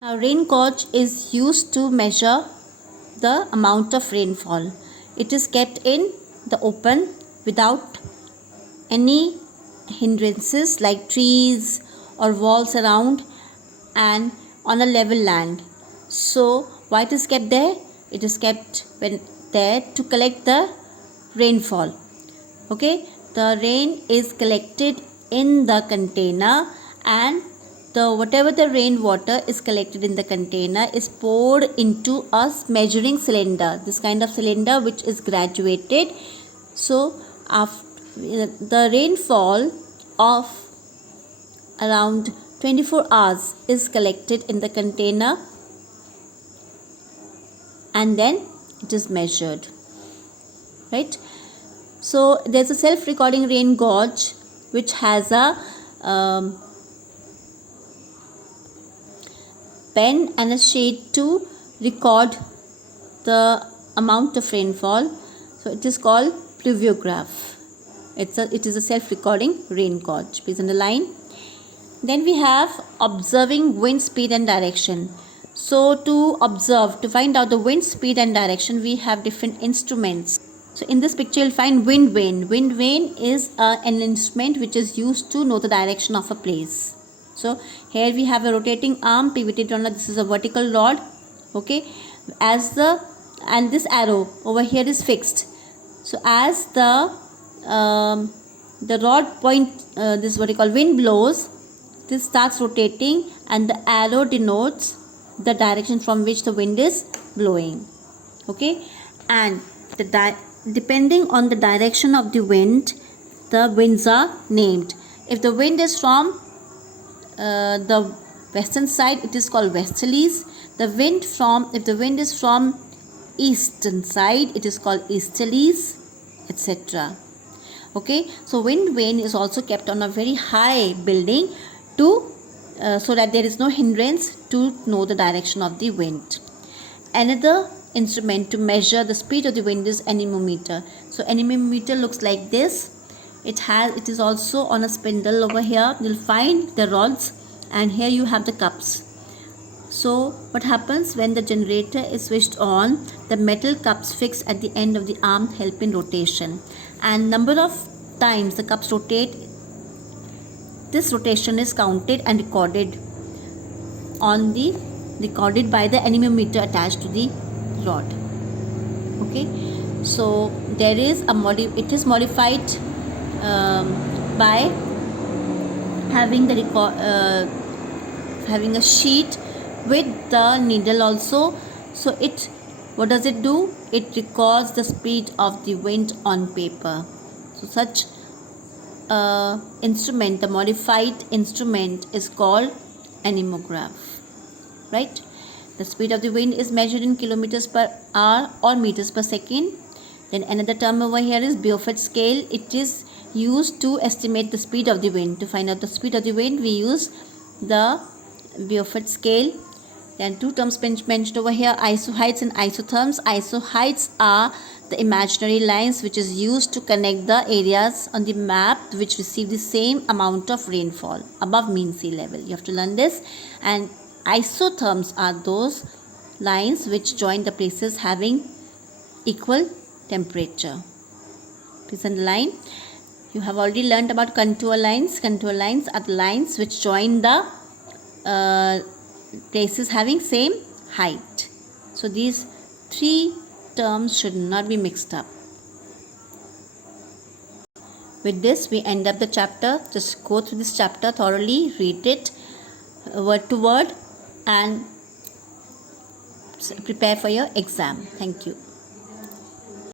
Now, rain gauge is used to measure the amount of rainfall. It is kept in the open without any hindrances like trees or walls around and on a level land. So, why it is kept there? It is kept there to collect the rainfall. Okay, the rain is collected in the container, and whatever the rainwater is collected in the container is poured into a measuring cylinder, this kind of cylinder which is graduated. So after the rainfall of around 24 hours is collected in the container, and then it is measured, right? So there's a self-recording rain gauge which has a pen and a sheet to record the amount of rainfall. So it is called pluviograph. It is a self-recording rain gauge. Please underline. Then we have observing wind speed and direction. So to observe, to find out the wind speed and direction, we have different instruments. So in this picture you'll find wind vane. Wind vane is an instrument which is used to know the direction of a place. So here we have a rotating arm pivoted on this is a vertical rod. Okay, and this arrow over here is fixed. So as the rod point, this is what we call wind blows, this starts rotating and the arrow denotes the direction from which the wind is blowing. Okay, and depending on the direction of the wind, the winds are named. If the wind is from the western side, it is called westerlies. If the wind is from eastern side, it is called easterlies, etc. Okay, so wind vane is also kept on a very high building to so that there is no hindrance to know the direction of the wind. Another instrument to measure the speed of the wind is anemometer. So anemometer looks like this. It is also on a spindle. Over here you'll find the rods, and here you have the cups. So what happens when the generator is switched on, the metal cups fixed at the end of the arm help in rotation, and number of times the cups rotate, this rotation is counted and recorded by the anemometer attached to the rod. Okay, so it is modified by having having a sheet with the needle also. So what does it do? It records the speed of the wind on paper. So such instrument, the modified instrument, is called anemograph, right? The speed of the wind is measured in kilometers per hour or meters per second. Then another term over here is Beaufort scale. It is used to estimate the speed of the wind. To find out the speed of the wind, we use the Beaufort scale. Then two terms mentioned over here, isoheights and isotherms. Isoheights are the imaginary lines which is used to connect the areas on the map which receive the same amount of rainfall above mean sea level. You have to learn this. And isotherms are those lines which join the places having equal temperature. Please underline. You have already learned about contour lines. Contour lines are the lines which join the places having same height. So these three terms should not be mixed up. With this we end up the chapter. Just go through this chapter thoroughly, read it word to word, and prepare for your exam. Thank you.